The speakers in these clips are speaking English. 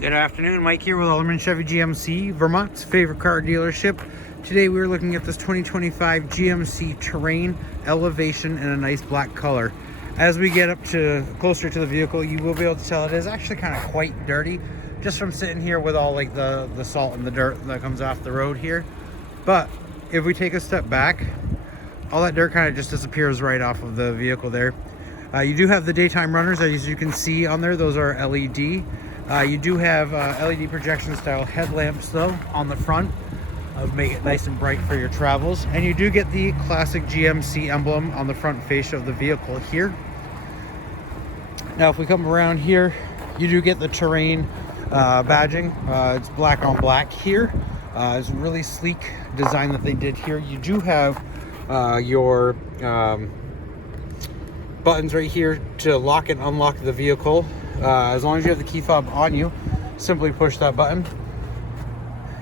Good afternoon, Mike here with Alderman Chevy GMC, Vermont's favorite car dealership. Today we're looking at this 2025 GMC Terrain Elevation in a nice black color. As we get up to closer to the vehicle, you will be able to tell it is actually kind of quite dirty, just from sitting here with all like the salt and the dirt that comes off the road here. But if we take a step back, all that dirt kind of just disappears right off of the vehicle there. You do have the daytime runners, as you can see on there. Those are LED. You do have LED projection style headlamps though on the front, make it nice and bright for your travels. And you do get the classic GMC emblem on the front face of the vehicle here. Now if we come around here, you do get the Terrain badging. It's black on black here. It's a really sleek design that they did here. You do have your buttons right here to lock and unlock the vehicle. As long as you have the key fob on you, simply push that button.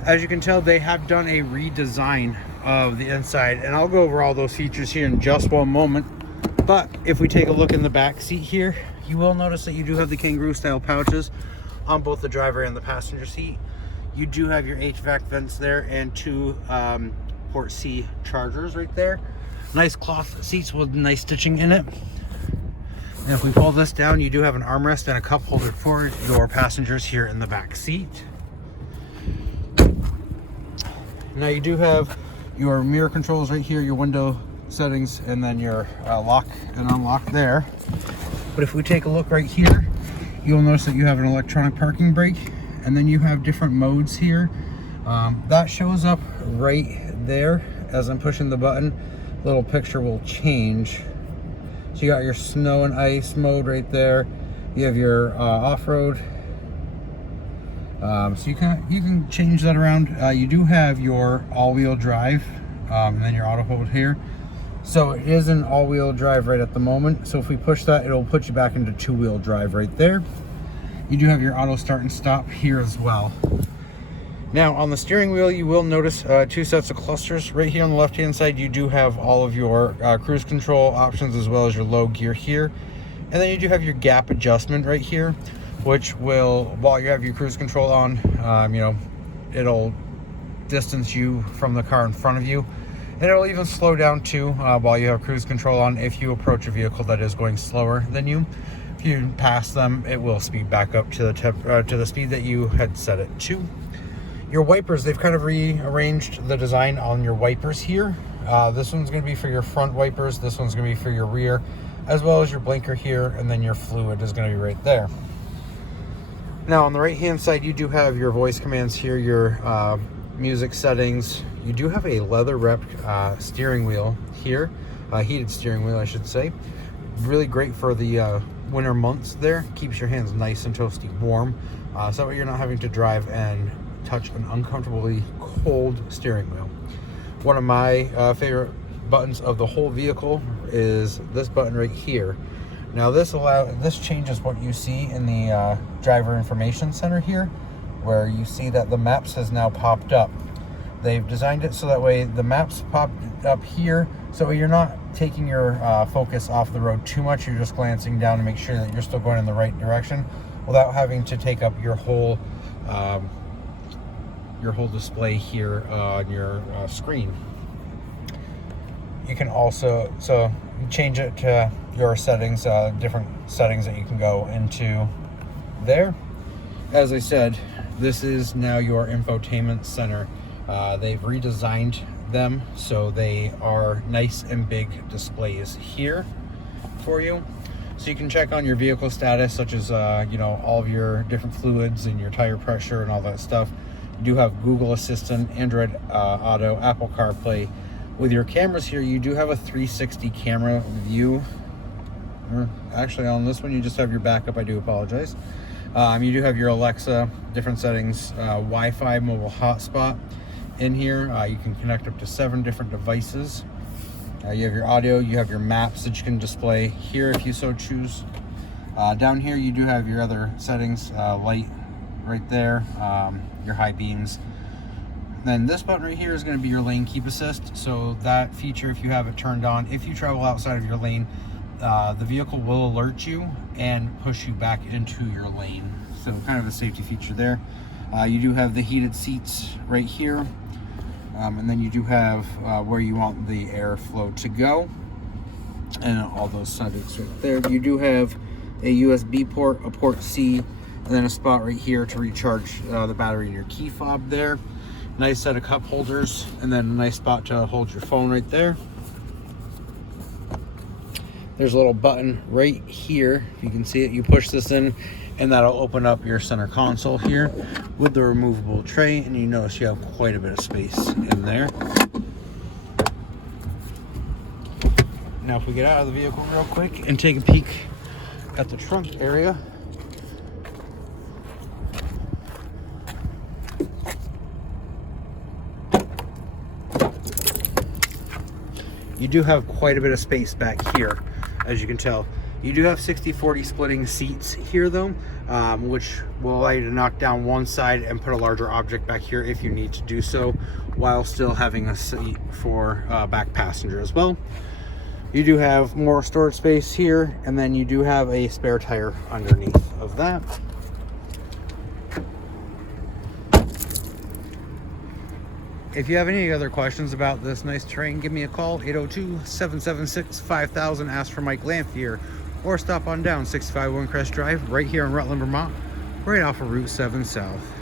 As you can tell, they have done a redesign of the inside, and I'll go over all those features here in just one moment. But if we take a look in the back seat here, you will notice that you do have the kangaroo style pouches on both the driver and the passenger seat. You do have your HVAC vents there and two port C chargers right there. Nice cloth seats with nice stitching in it. And if we pull this down, you do have an armrest and a cup holder for your passengers here in the back seat. Now you do have your mirror controls right here, your window settings, and then your lock and unlock there. But if we take a look right here, you'll notice that you have an electronic parking brake, and then you have different modes here. That shows up right there. As I'm pushing the button, little picture will change. So you got your snow and ice mode right there. You have your off-road. So you can change that around. You do have your all-wheel drive, and then your auto hold here. So it is an all-wheel drive right at the moment. So if we push that, it'll put you back into two-wheel drive right there. You do have your auto start and stop here as well. Now on the steering wheel, you will notice two sets of clusters. Right here on the left hand side, you do have all of your cruise control options as well as your low gear here. And then you do have your gap adjustment right here, which will, while you have your cruise control on, it'll distance you from the car in front of you. And it'll even slow down too while you have cruise control on if you approach a vehicle that is going slower than you. If you pass them, it will speed back up to the speed that you had set it to. Your wipers, they've kind of rearranged the design on your wipers here. This one's going to be for your front wipers. This one's going to be for your rear, as well as your blinker here, and then your fluid is going to be right there. Now on the right hand side, you do have your voice commands here, your music settings. You do have a leather wrapped steering wheel here, heated steering wheel I should say. Really great for the winter months there. Keeps your hands nice and toasty warm, so that way you're not having to drive and touch an uncomfortably cold steering wheel. One of my favorite buttons of the whole vehicle is this button right here. Now this changes what you see in the driver information center here, where you see that the maps has now popped up. They've designed it so that way the maps pop up here, so you're not taking your focus off the road too much. You're just glancing down to make sure that you're still going in the right direction without having to take up your whole display here on your screen. You can also change it to your settings, different settings that you can go into there. As I said, this is now your infotainment center. They've redesigned them so they are nice and big displays here for you. So you can check on your vehicle status, such as all of your different fluids and your tire pressure and all that stuff. You do have Google Assistant, Android Auto, Apple CarPlay. With your cameras here, you do have a 360 camera view. Or actually, on this one, you just have your backup. I do apologize. You do have your Alexa, different settings, Wi-Fi, mobile hotspot in here. You can connect up to 7 different devices. You have your audio, you have your maps that you can display here if you so choose. Down here, you do have your other settings, light right there, your high beams. Then this button right here is going to be your lane keep assist. So that feature, if you have it turned on, if you travel outside of your lane, the vehicle will alert you and push you back into your lane. so kind of a safety feature there. You do have the heated seats right here, and then you do have where you want the airflow to go, and all those subjects right there. You do have a USB port, a port C, and then a spot right here to recharge the battery in your key fob there. Nice set of cup holders, and then a nice spot to hold your phone right there. There's a little button right here, if you can see it. You push this in and that'll open up your center console here with the removable tray, and you notice you have quite a bit of space in there. Now if we get out of the vehicle real quick and take a peek at the trunk area, you do have quite a bit of space back here, as you can tell. You do have 60-40 splitting seats here though, which will allow you to knock down one side and put a larger object back here if you need to do so, while still having a seat for back passenger as well. You do have more storage space here, and then you do have a spare tire underneath of that. If you have any other questions about this nice Terrain, give me a call, 802-776-5000. Ask for Mike Lamphere, or stop on down 651 Crest Drive right here in Rutland, Vermont, right off of Route 7 South.